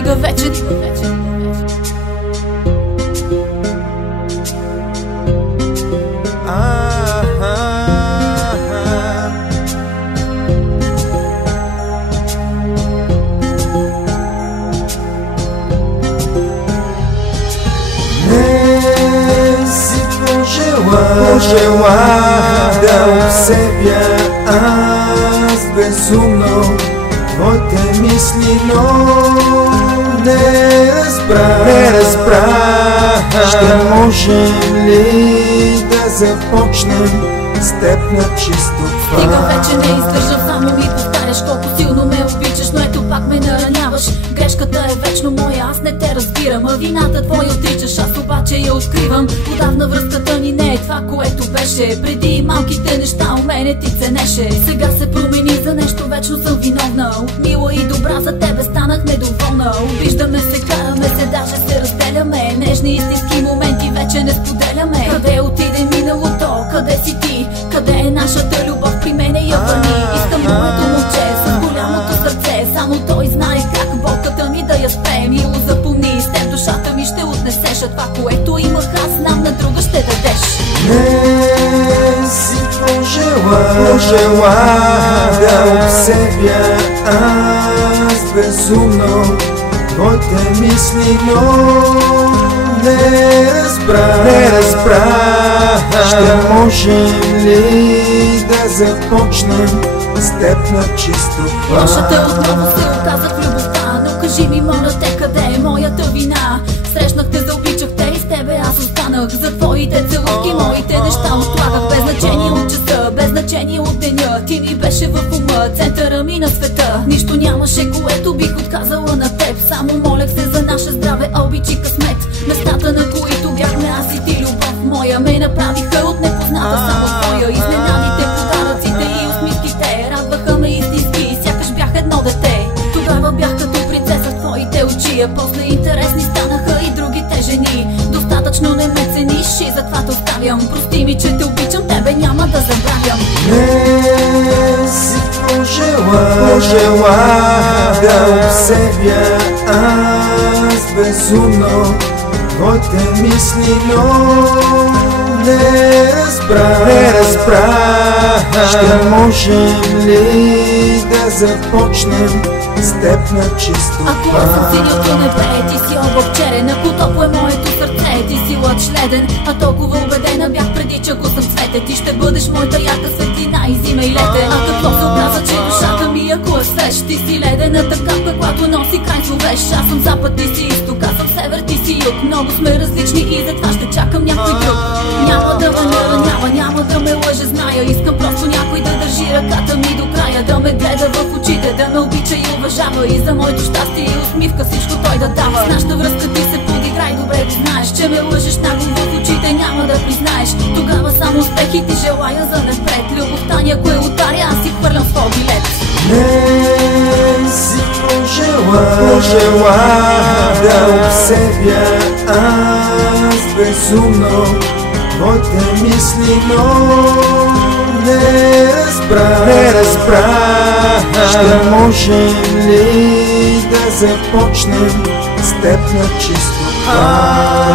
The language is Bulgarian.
стига вече. Пожелах да обсебя аз безумно твоите мисли, но не разбрах. Ще можем ли да започнем с теб на чисто това? Стига вече, не издържам, само ми повтаряш колко силно ме обичаш, но ето пак ме нараняваш. Грешката е вечно моя, аз не те разбирам, а вината твоя отричаш, аз обаче я откривам. Отдавна връзката ни не е това, което беше. Преди малките неща у мене ти ценеше. Сега се промени, за нещо вечно съм виновна. От мила и добра за тебе станах недоволна. Обиждаме се, караме се, даже се разделяме. Нежни истински моменти вече не споделяме. Къде отиде миналото, къде си ти? Къде е нашата любов, при мене я върни. Искам моето момче с голямото сърце, само той знае как болката ми да я спее. Мило запомни, с теб душата ми ще отнесеш, а това, което имах аз, знам на друга ще дадеш. Не си пожелах да обсебя аз безумно твоите мисли, но не разбрах. Ще можем ли да започнем с теб на чисто това? Лошата отново се оказах в любовта, но кажи ми, моля те, къде е моята вина? Срещнах те, заобичах те и с тебе аз останах. За твоите целувки, моите неща отлагах. Без значение от часа, без значение от деня, ти ми беше в ума, центъра ми на света. Нищо нямаше, което бих отказала на теб. Само молех се за наше здраве, обич и късмет. Местата, на които бяхме аз и ти, любов моя, ме направиха от непозната само твоя. Изненадите, подаръците и усмивките радваха ме истински, сякаш бях едно дете. Тогава бях като принцеса в твоите очи, а после интересни станаха и другите жени. Достатъчно не ме цениш и затова те оставям. Прости ми, че те обичам, тебе няма да забравям. Не си пожелах да обсебя аз безумно твоите мисли, но не разбрах. Ще можем ли да започнем с теб на чисто Ако аз съм синьото небе, ти си облак черен. Ако топло е моето сърце, ти си лъч леден. А толкова убедена бях преди, че ако съм цвете, ти ще бъдеш моята ярка светлина и зима и лете. А какво се оказа, че душата ми, ако е свеж, ти си ледената капка, която носи край зловеш. Аз съм запад, ти си изток, аз съм север, ти си юг. Много сме различни и затова ще чакам някой друг. Няма да ме наранява, няма да ме лъже, зная. Искам просто някой да държи ръката ми до края, да ме гледа в очите, да ме обича и уважава. И за моето щастие и усмивка всичко той да дава. С нашата връзка ти се подиграй, добре го знаеш, че ме лъжеш нагло в очите, няма да признаеш. Тогава само успехи ти желая за напред. Любовта ни ако е ударя, аз си хвърлям своя билет. Не си пожелах да обсебя аз безумно твоите мисли, но не разбрах. Ще можем ли да започнем с теб на чисто това?